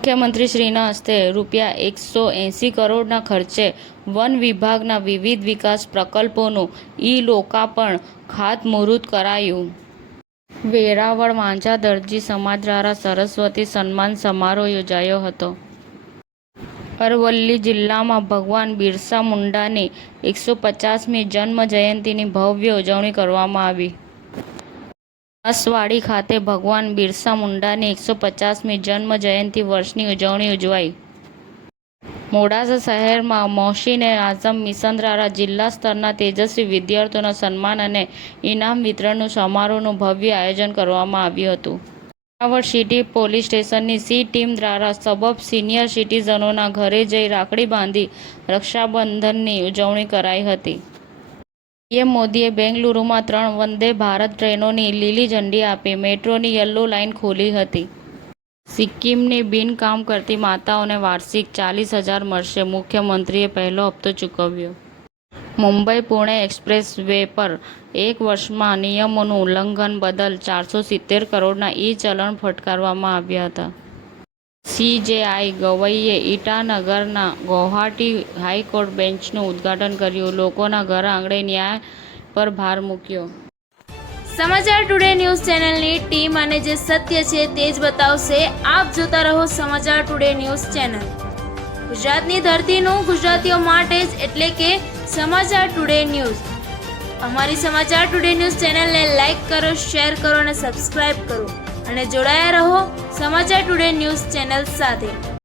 મુખ્યમંત્રીશ્રીના હસ્તે રૂ180 કરોડના ખર્ચે વન વિભાગના વિવિધ વિકાસ પ્રકલ્પોનું ઈ-લોકાર્પણ ખાતમુહૂર્ત કરાયું. વેરાવળ વાંઝા દરજી સમાજ દ્વારા સરસ્વતી સન્માન સમારોહ યોજાયો હતો. અરવલ્લી જિલ્લામાં ભગવાન બિરસા મુંડાની 150મી જન્મ જયંતિની ભવ્ય ઉજવણી કરવામાં આવી. નસવાડી ખાતે ભગવાન બિરસા મુંડાની 150મી જન્મ જયંતિ વર્ષની ઉજવણી ઉજવાઈ. મોડાસા શહેરમાં મોહસીન-એ-આઝમ મિશન દ્વારા જિલ્લા સ્તરના તેજસ્વી વિદ્યાર્થીઓના સન્માન અને ઇનામ વિતરણ સમારોહનું ભવ્ય આયોજન કરવામાં આવ્યું હતું. વેરાવળ સિટી પોલીસ સ્ટેશનની સી ટીમ દ્વારા સબબ સિનિયર સિટીઝનોના ઘરે જઈ રાખડી બાંધી રક્ષાબંધનની ઉજવણી કરાઈ હતી. પીએમ મોદીએ બેંગલુરુમાં 3 વંદે ભારત ટ્રેનોની લીલી ઝંડી આપી મેટ્રોની યલો લાઇન ખોલી હતી. સિક્કિમની બિનકામ કરતી માતાઓને વાર્ષિક 40,000 મળશે, મુખ્યમંત્રીએ પહેલો હપ્તો ચૂકવ્યો. મુંબઈ-પુણે એક્સપ્રેસ વે પર 1 વર્ષમાં નિયમોનું ઉલ્લંઘન બદલ 470 કરોડના ઈ-ચલણ ફટકારવામાં આવ્યા હતા. સીજેઆઈ ગવઈએ ઈટાનગરના ગૌહાટી હાઈકોર્ટ બેન્ચનું ઉદ્ઘાટન કર્યું. લોકોના ઘર આંગણે ન્યાય પર ભાર મૂક્યો. સમાચાર ટુડે ન્યૂઝ ચેનલની ટીમ અને જે સત્ય છે તે જ બતાવશે. આપ જોતા રહો સમાચાર ટુડે ન્યૂઝ ચેનલ. ગુજરાતની ધરતીનું ગુજરાતીઓ માટે જ, એટલે કે સમાચાર ટુડે ન્યૂઝ. અમારી સમાચાર ટુડે ન્યૂઝ ચેનલને લાઈક કરો, શેર કરો અને સબસ્ક્રાઇબ કરો અને જોડાયા રહો સમાચાર ટુડે ન્યૂઝ ચેનલ સાથે.